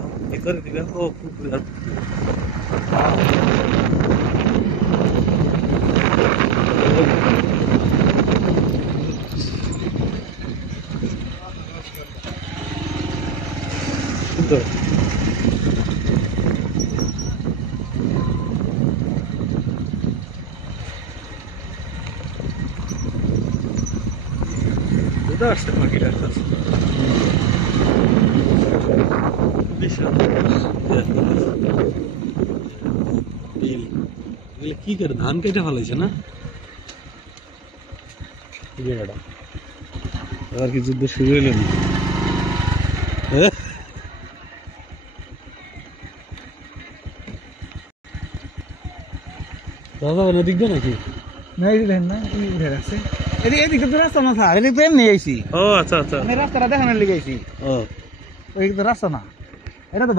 দেখছো ভিতরে দিকে ও পুকুর আর সুন্দর। বুঝতে পারছেন পাখিটা বিশাল বিল এগুলো কি করে ধান কেটে ফেলাইছে না জায়গাটা এবার কি যুদ্ধ শুরু হইল না দাদা নদীক দে নাকি নাই দিলেন না উঠে রাখছে এদিকে তো রাস্তা না স্যার এদিকে এমনি আইছি। ও আচ্ছা আচ্ছা আমি রাস্তাটা দেখানোর লিগে আইছি। ও ওই তো রাস্তা না, এটা তো